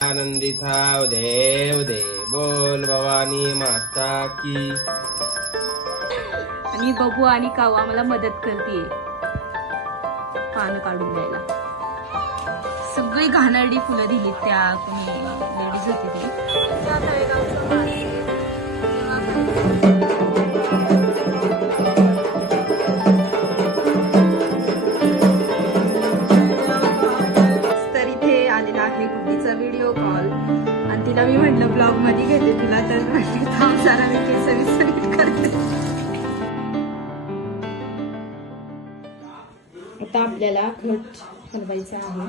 आनंदी थाव देव दे बोल भवानी माता की. आणि बबू आणि काऊ आम्हाला मदत करते पानं काढून द्यायला. सगळी घाणेरडी फुलं दिली त्या कोणी लेडीज होती ती. आता आपल्याला घट हलवायचा आहे.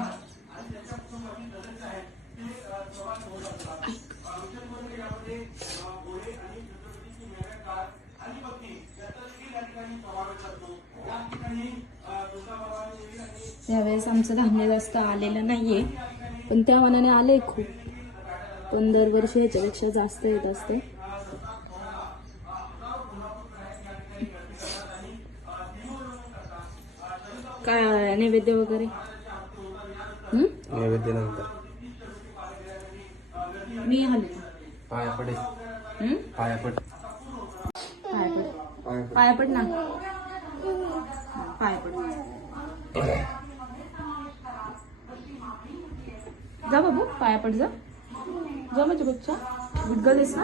यावेळेस आमचं धान्य जास्त आलेलं नाहीये पण त्या मनाने आले खूप. पण दरवर्षी ह्याच्यापेक्षा जास्त येत असते. काय नैवेद्य वगैरे? नैवेद्य नंतर. मी हलवे पाया पडे? पाया पड पाया पड पाया पड पाया पड ना? पाया पड जा बाबू पाया पड जा जा माझ्या बच्चा गुडगल आहेस ना?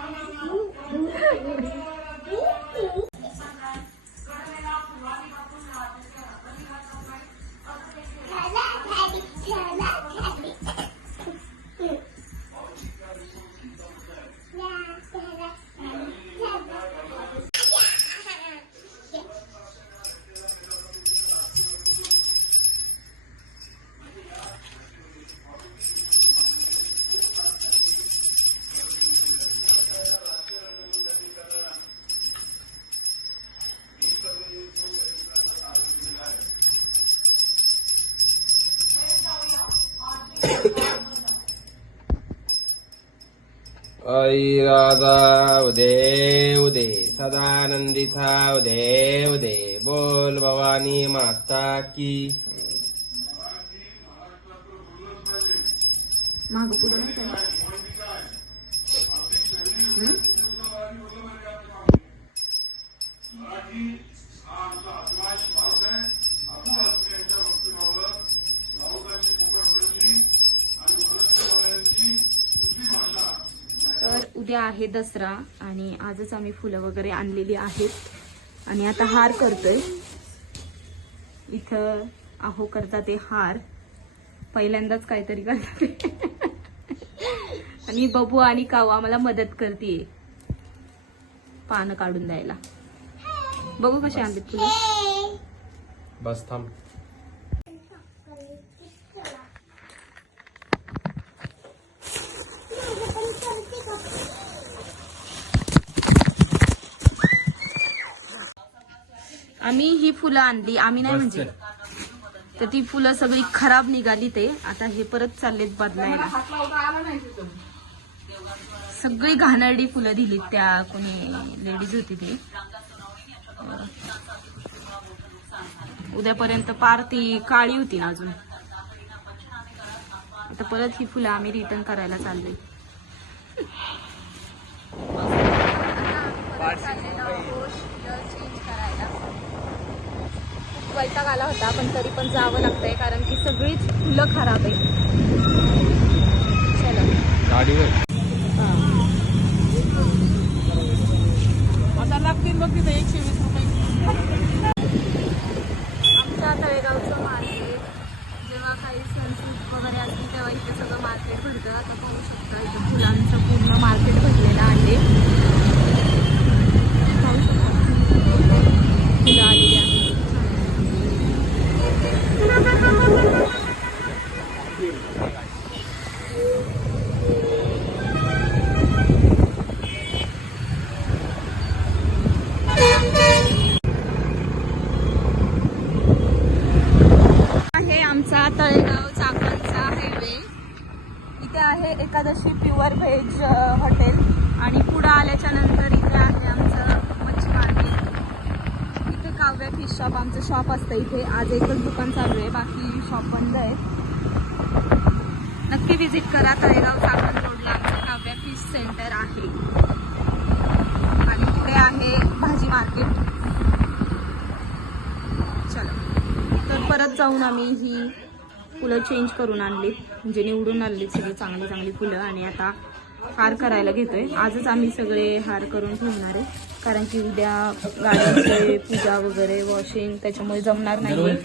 राधा देव दे सदानंदी देव दे बोल भवानी माता की। माग उद्या आहे दसरा आणि आजच आम्ही फुलं वगैरे आणलेली आहेत. आणि आता हार करतोय. इथं आहो करता ते हार. पहिल्यांदाच काहीतरी करतात आणि बबू आणि काऊ आम्हाला मदत करते पानं काढून द्यायला. बघू कशी आणली तुला बस थांब. आम्ही ही फुलं आणली. आम्ही नाही म्हणजे तर ती फुलं सगळी खराब निघाली ते. आता हे परत चाललेत बदलायला. सगळी घाणेरडी फुलं दिली त्या कोणी लेडीज होती ती. उद्यापर्यंत पार ती काळी होती ना अजून. आता परत ही फुलं आम्ही रिटर्न करायला चाललोय. खूप वैताग आला होता पण तरी पण जावं लागतंय कारण की सगळीच फुलं खराब आहे चला. गाडीवर? आता लागतील बघ तिथे एकशे वीस रुपये. आमच्या तळेगावचं मार्केट जेव्हा काही सणसूट वगैरे असतील तेव्हा इथे सगळं मार्केट भरतं. आता पाहू शकता इथे फुलांचं पूर्ण मार्केट भरलेलं आहे. व्हेज हॉटेल आणि पुढं आल्याच्यानंतर इथे आहे आमचं मच्छी मार्केट इथे काव्या फिश शॉप आमचं शॉप असतं इथे. आज एकच दुकान चालू आहे बाकी शॉप बंद आहे नक्की व्हिजिट करा तळेगाव साखर रोडला आमचं काव्या फिश सेंटर आहे. आणि इकडे आहे भाजी मार्केट चलो. तर परत जाऊन आम्ही ही फुलं चेंज करून आणली. म्हणजे निवडून आणली सगळी चांगली चांगली फुलं. आणि आता हार करायला घेतोय. आजच आम्ही सगळे हार करून ठेवणार आहे. कारण की उद्या गाड्यांचे पूजा वगैरे वॉशिंग त्याच्यामुळे जमणार नाही.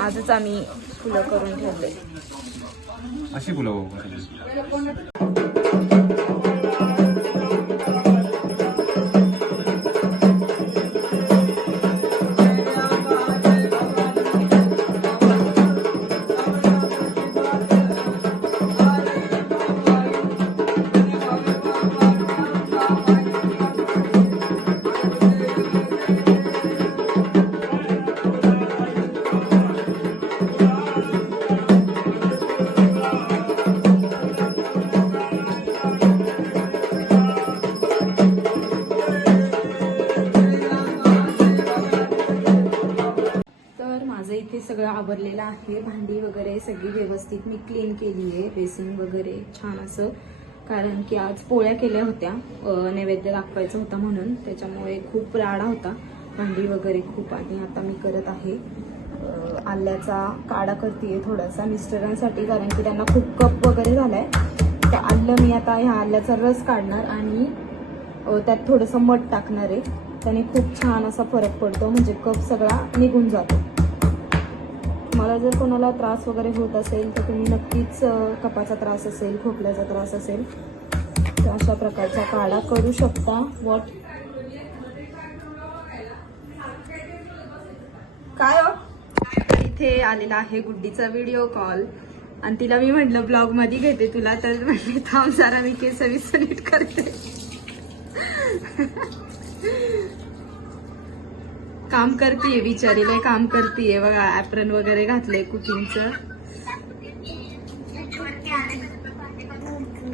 आजच आम्ही फुलं करून ठेवले. अशी फुलं इथे सगळं आवरलेलं आहे. भांडी वगैरे सगळी व्यवस्थित. मी क्लीन केली आहे. बेसिन वगैरे छान असं. कारण की आज पोळ्या केल्या होत्या. नैवेद्य दाखवायचं होता म्हणून. त्याच्यामुळे खूप राडा होता. भांडी वगैरे खूप आणि आता मी करत आहे. आल्याचा काढा करते थोडासा मिस्टरांसाठी कारण की त्यांना खूप कप वगैरे झाला आहे तर आलं मी आता ह्या आल्याचा रस काढणार आणि त्यात थोडंसं मध टाकणार आहे. त्याने खूप छान असा फरक पडतो. म्हणजे कप सगळा निघून जातो. मला जर कोणाला त्रास वगैरे होत असेल तर तुम्ही नक्कीच कपाचा त्रास असेल खोकल्याचा त्रास असेल तर अशा प्रकारचा काढा करू शकता. वॉट काय हो? इथे आलेला आहे गुड्डीचा व्हिडिओ कॉल आणि तिला मी म्हटलं ब्लॉगमध्ये घेते तुला. तर म्हटलं थांब जरा मी केस नीट करते. काम करतीये बिचारी लय काम करतीये. बघा ऍप्रन वगैरे घातलंय कुकिंगचं.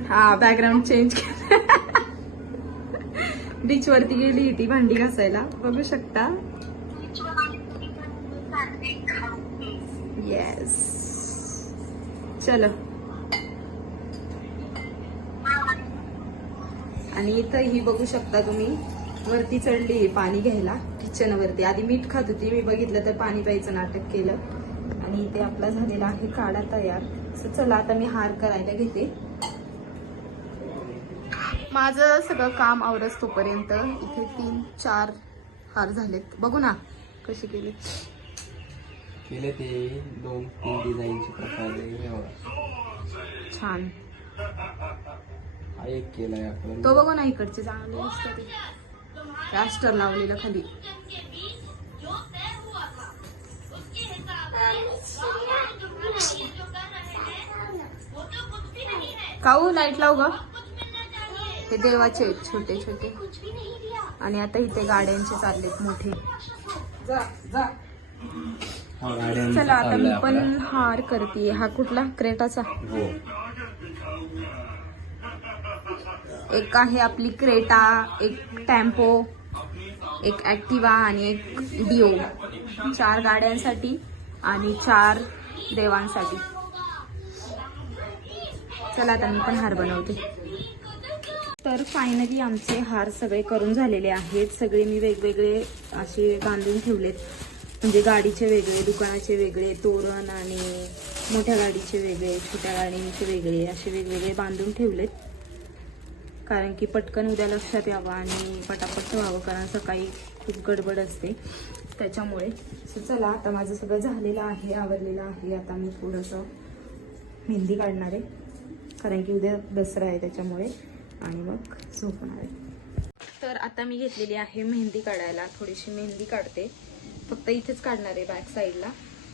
हा बॅकग्राऊंड चेंज केलं बीच वरती गेली ती भांडी घासायला. बघू शकता. येस चलो. आणि इथं ही बघू शकता तुम्ही वरती चढली पाणी घ्यायला. किचन वरती आधी मीठ खात होती. मी बघितलं तर पाणी प्यायचं नाटक केलं. आणि इथे आपला झालेला आहे काढा तयार. चला आता मी हार करायला घेते. माझं सगळं काम आवरस तोपर्यंत. इथे तीन चार हार झालेत. बघू ना कशी केली. केले ते दोन तीन डिझाईनचे प्रकार. छान. हा एक केलाय आपण. तो बघू ना इकडचे. चांगले दिसतात. रास्टर लावलेलं खाली. काऊ लाइट लावू ग. हे देवाचे आहेत छोटे छोटे. आणि आता इथे गाड्यांचे चाललेत मोठे. हा चला आता मी पण. हार करते हा कुठला? क्रेटाचा हो एक आहे आपली क्रेटा एक टेम्पो एक ॲक्टिवा आणि एक डिओ. चार गाड्यांसाठी आणि चार देवांसाठी. चला आता मी पण हार बनवते. तर फायनली आमचे हार सगळे करून झालेले आहेत. सगळे मी वेगवेगळे असे बांधून ठेवलेत. म्हणजे गाडीचे वेगळे दुकानाचे वेगळे तोरण आणि मोठ्या गाडीचे वेगळे छोट्या गाडीचे वेगळे असे वेगवेगळे बांधून ठेवलेत. कारण की पटकन उद्या लक्षात यावं आणि पटापट व्हावं कारण सकाळी खूप गडबड असते. त्याच्यामुळे सो चला आता माझं सगळं झालेलं आहे आवरलेलं आहे. आता मी थोडंसं मेहंदी काढणार आहे. कारण की उद्या दसरा आहे त्याच्यामुळे. आणि मग झोपणार आहे. तर आता मी घेतलेली आहे मेहंदी काढायला. थोडीशी मेहंदी काढते. फक्त इथेच काढणार आहे बॅक साईडला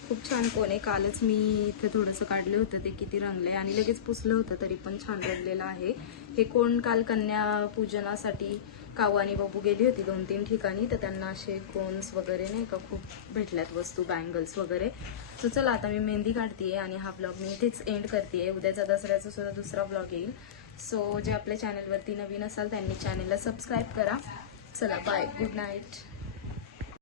खूप छान कोण आहे. कालच मी इथे थोडंसं काढलं होतं. ते किती रंगलंय. आणि लगेच पुसलं होतं तरी पण छान रंगलेलं आहे. हे कोण काल कन्या पूजनासाठी काऊ आणि बाबू गेली होती दोन तीन ठिकाणी तर त्यांना असे कोन्स वगैरे नाही का खूप भेटल्यात वस्तू बँगल्स वगैरे. सो चला आता मी मेहंदी काढतीये आणि हा ब्लॉग मी इथेच एंड करते उद्याचा दसऱ्याचा सुद्धा दुसरा ब्लॉग येईल. सो जे आपल्या चॅनलवरती नवीन असाल त्यांनी चॅनलला सबस्क्राईब करा. चला बाय गुड नाईट